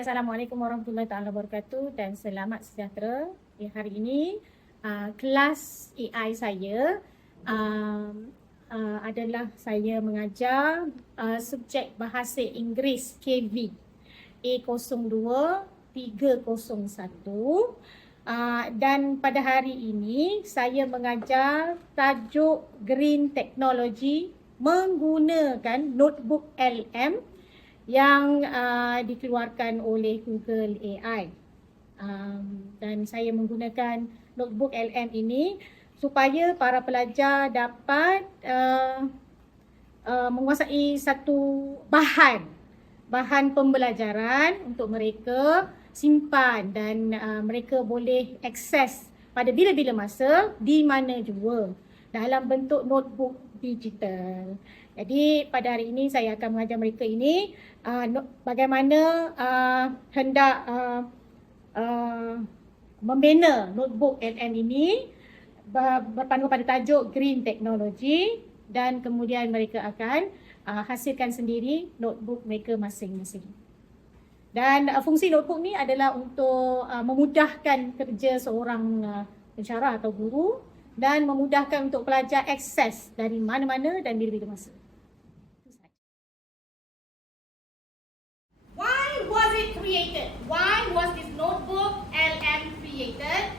Assalamualaikum warahmatullahi wabarakatuh dan selamat sejahtera. Hari ini kelas AI saya adalah saya mengajar subjek Bahasa Inggeris KV A02 301 dan pada hari ini saya mengajar tajuk Green Technology menggunakan notebook LM yang dikeluarkan oleh Google AI. Dan saya menggunakan notebook LM ini supaya para pelajar dapat menguasai satu bahan pembelajaran untuk mereka simpan dan mereka boleh akses pada bila-bila masa di mana jua dalam bentuk notebook digital. Jadi pada hari ini saya akan mengajar mereka ini bagaimana hendak membina notebook LM ini berpandu pada tajuk Green Technology dan kemudian mereka akan hasilkan sendiri notebook mereka masing-masing. Dan fungsi notebook ni adalah untuk memudahkan kerja seorang pensyarah atau guru dan memudahkan untuk pelajar akses dari mana-mana dan bila-bila masa. Why was it created? Why was this notebook LM created?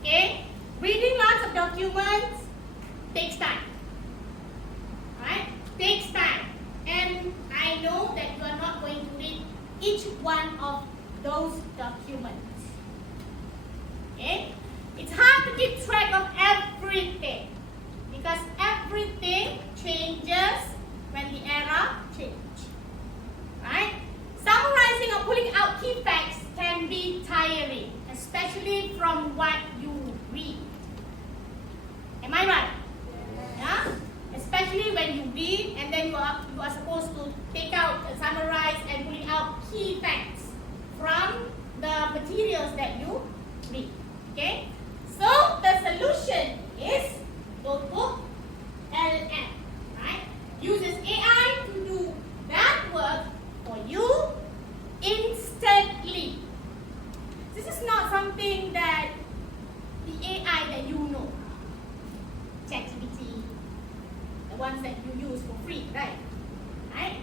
Okay, reading lots of documents takes time. Right? Takes time. And I know that you are not going to read each one of those documents. Okay? It's hard to keep track of everything because everything changes when the era changes. Right? Summarizing or pulling out key facts can be tiring, especially from what you read. Am I right? Yeah? Especially when you read and then you are supposed to take out, summarize and pulling out key facts from the materials that you read. Okay? So the solution is notebook LM. Right? Uses AI to do that work for you instantly. This is not something that the AI that you know, ChatGPT, the ones that you use for free, right? Right?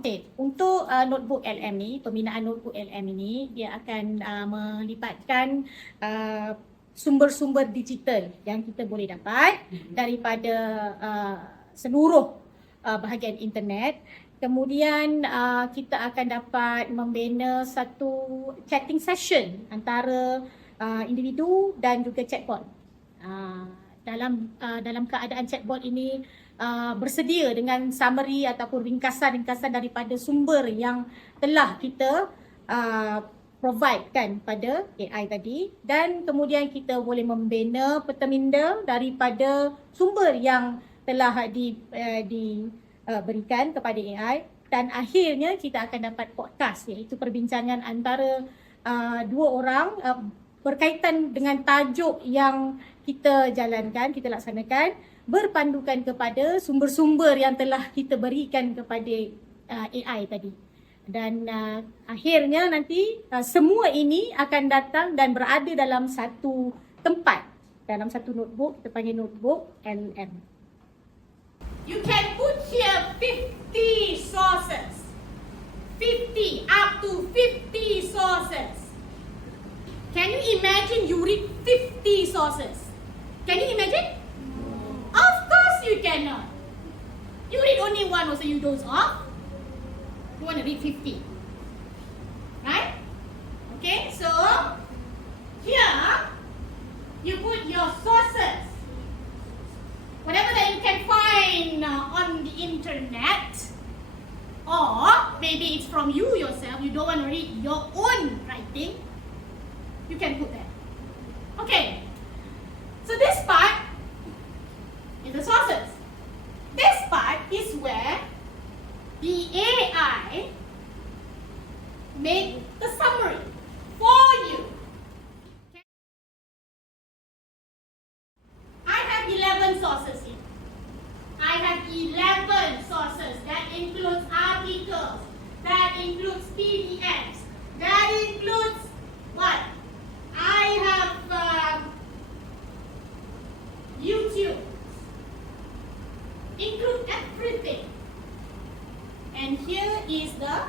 Okay, untuk notebook LM ni, pembinaan notebook LM ini, dia akan melibatkan sumber-sumber digital yang kita boleh dapat daripada seluruh bahagian internet. Kemudian kita akan dapat membina satu chatting session antara individu dan juga chatbot. Dalam keadaan chatbot ini bersedia dengan summary ataupun ringkasan-ringkasan daripada sumber yang telah kita provide kan pada AI tadi, dan kemudian kita boleh membina peta minda daripada sumber yang telah diberikan kepada AI, dan akhirnya kita akan dapat podcast, iaitu perbincangan antara dua orang berkaitan dengan tajuk yang kita jalankan, kita laksanakan, berpandukan kepada sumber-sumber yang telah kita berikan kepada AI tadi. Dan akhirnya nanti semua ini akan datang dan berada dalam satu tempat, dalam satu notebook, kita panggil notebook LM. You can put here 50 sources. 50, up to 50 sources. Can you imagine you read 50 sources? Can you imagine? No. Of course you cannot. You read only one also, you doze off. You want to read 50. Right? Okay, so here you put your sources. Whatever that you can find on the internet, or maybe it's from you yourself, you don't want to read your own writing, you can put that. Okay, so this part is the sources. This part is where the AI make the summary for you. I have 11 sources here. I have 11 sources. That includes articles, that includes PDFs, That includes what? I have YouTube. Include everything. And here is the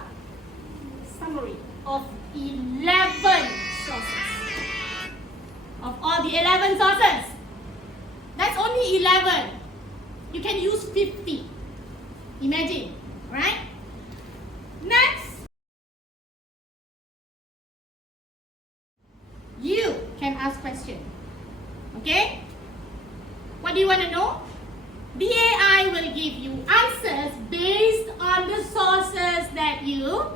summary of 11 sources. Of all the 11 sources. That's only 11. You can use 50. Imagine, right? Next, you can ask questions. Okay? What do you want to know? The AI will give you answers based on the sources that you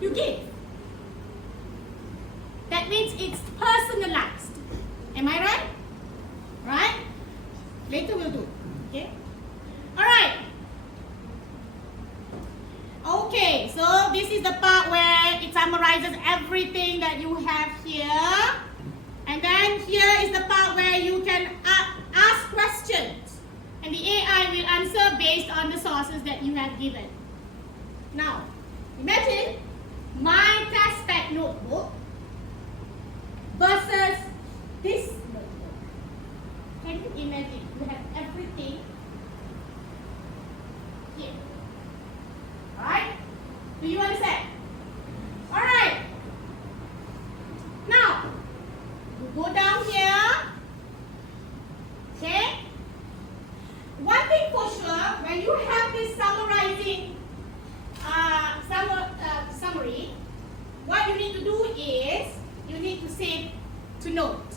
give. That means it's personalized. Am I right? Right? Later we'll do. Okay? Alright. Okay, so this is the part where it summarizes everything that you have here. And then here is the part where you can ask questions. And the AI will answer based on the sources that you have given. Now, imagine my test pack notebook versus this notebook. Can you imagine? You have everything here. Alright? Do you understand? Alright. Now, you go down here. Okay? One thing for sure, when you have this summarizing summary, what you need to do is you need to save to note.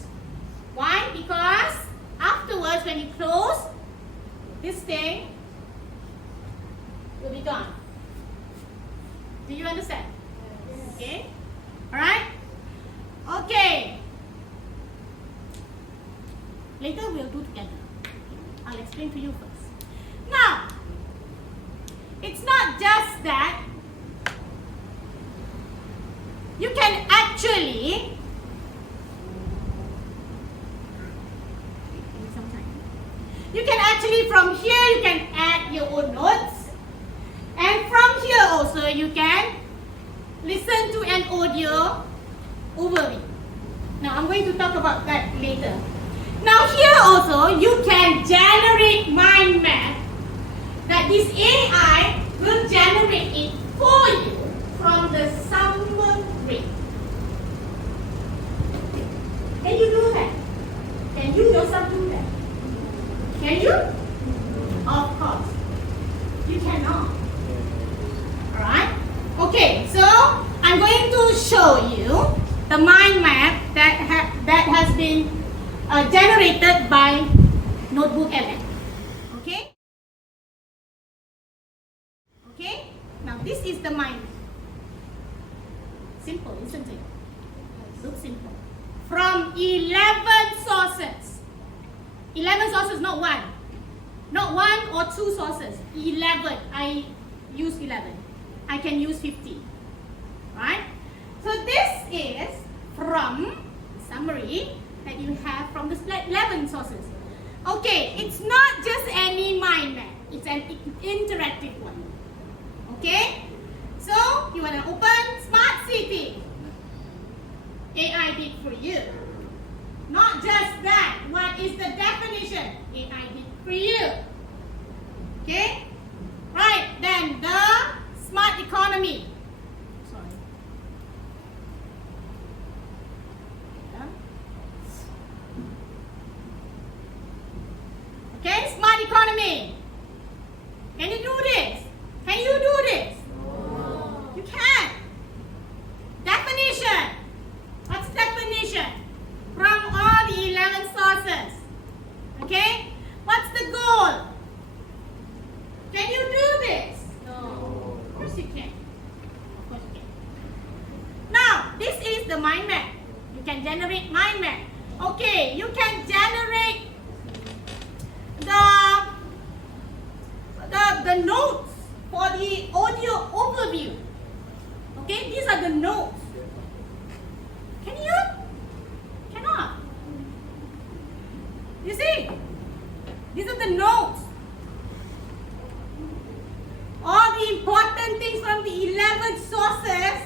Why? Because afterwards, when you close, this thing will be gone. Do you understand? Yes. Okay? Alright? Okay. Later we'll do together. I'll explain to you first. Now, it's not just that. You can actually from here you can add your own notes, and from here also you can listen to an audio overview. Now I'm going to talk about that later. Now here also you can generate mind map that this AI will generate it for you from the summary. Can you do that? Can you yourself do that? Can you? Of course. You cannot. Alright? Okay, so I'm going to show you the mind map that has been generated by Notebook LM. Okay? Okay? Now this is the mind map. Simple, isn't it? Looks simple. From 11 sources. 11 sources, not one. Not one or two sources. 11. I use 11. I can use 50. Right? So this is from summary that you have from the 11 sources. Okay, it's not just any mind map. It's an interactive one. Okay? So, you want to open Smart City. AI did for you. Not just that. What is the definition? AI did for you. Okay? Right, then the smart economy. Sorry. Yeah. Okay, smart economy. Can you do this? Can you do this? No. You can't. Definition. What's definition? From all the 11 sources. Okay? What's the goal? Can you do this? No. Of course you can. Of course you can. Now, this is the mind map. You can generate mind map. Okay, you can generate the notes for the audio overview. Okay, these are the notes. Can you? Cannot. You see? These are the notes. All the important things from the 11 sources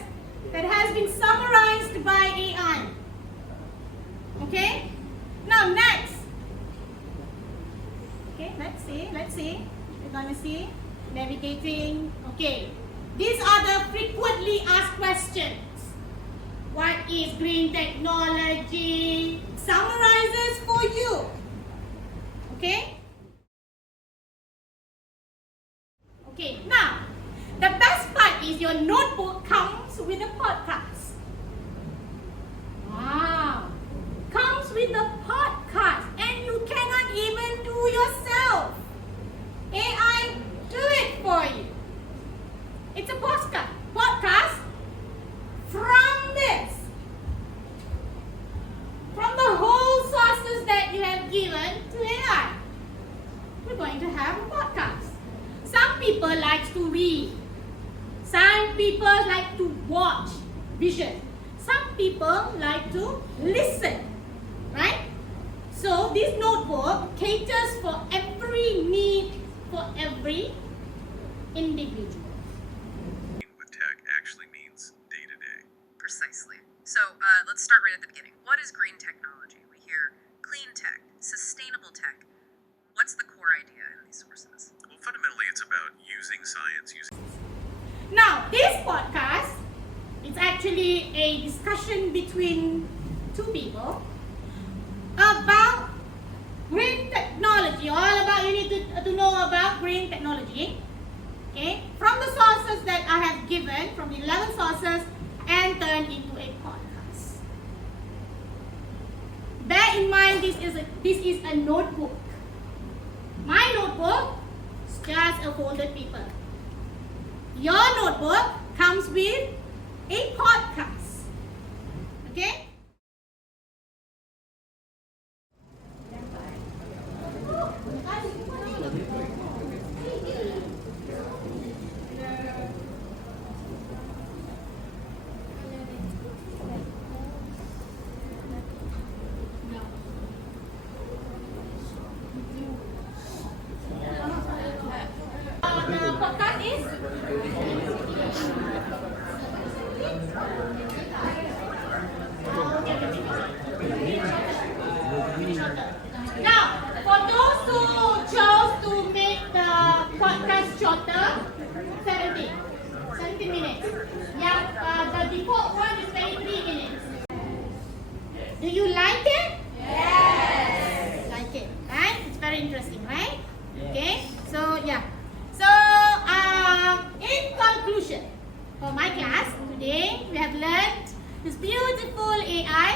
that has been summarized by AI. Okay? Now next. Okay, let's see. We're gonna see. Navigating. Okay. These are the frequently asked questions. What is green technology? Summarizes for you. Okay? Okay, now, the best part is your notebook comes with a podcast. Wow! Comes with a podcast and you cannot even do yourself. AI do it for you. It's a podcast from this. From the whole sources that you have given to AI. We're going to have a podcast. Some people like to read. Some people like to watch vision. Some people like to listen. Right? So this notebook caters for every need for every individual. With tech actually means day to day. Precisely. So let's start right at the beginning. What is green technology? We hear clean tech, sustainable tech. What's the core idea in these sources? Well, fundamentally, it's about using science, Now, this podcast is actually a discussion between two people about green technology. All about, you need to know about green technology. Okay? From the sources that I have given, from the 11 sources, and turned into a podcast. Bear in mind, this is a notebook. My notebook is just a folded paper. Your notebook comes with a podcast. Okay? The podcast is now, for those who chose to make the podcast shorter, 17 minutes. Yeah, the default one is 23 minutes. Do you like it? Yes. Like it, right? It's very interesting, right? Okay. So yeah. So in conclusion, for my class today, we have learned this beautiful AI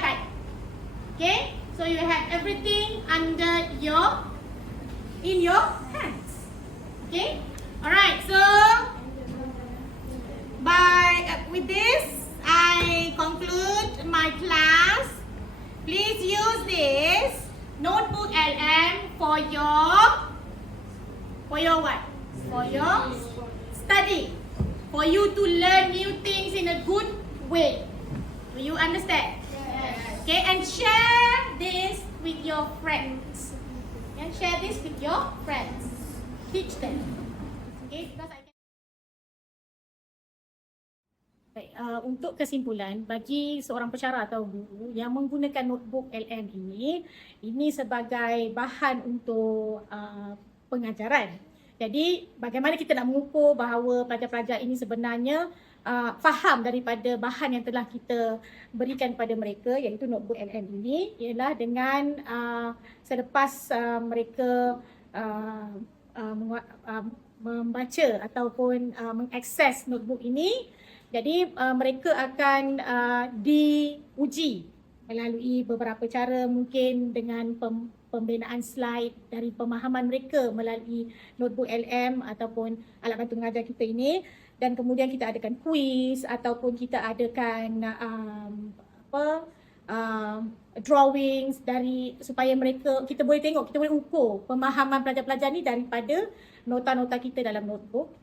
type. Okay, so you have everything in your hands. Okay, all right. So with this, I conclude my class. Please use this notebook LM for your what? For your study. For you to learn new things in a good way. Do you understand? Yes. Okay, and share this with your friends. And share this with your friends. Teach them. Okay, because I can. Baik, untuk kesimpulan, bagi seorang pensyarah atau guru yang menggunakan notebook LM ini sebagai bahan untuk pengajaran. Jadi, bagaimana kita nak mengukur bahawa pelajar-pelajar ini sebenarnya faham daripada bahan yang telah kita berikan kepada mereka, iaitu notebook LM ini, ialah dengan selepas mereka membaca ataupun mengakses notebook ini, jadi mereka akan diuji melalui beberapa cara, mungkin dengan pembinaan slide dari pemahaman mereka melalui notebook LM ataupun alat bantu mengajar kita ini, dan kemudian kita adakan quiz ataupun kita adakan drawings dari supaya kita boleh tengok, kita boleh ukur pemahaman pelajar-pelajar ni daripada nota-nota kita dalam notebook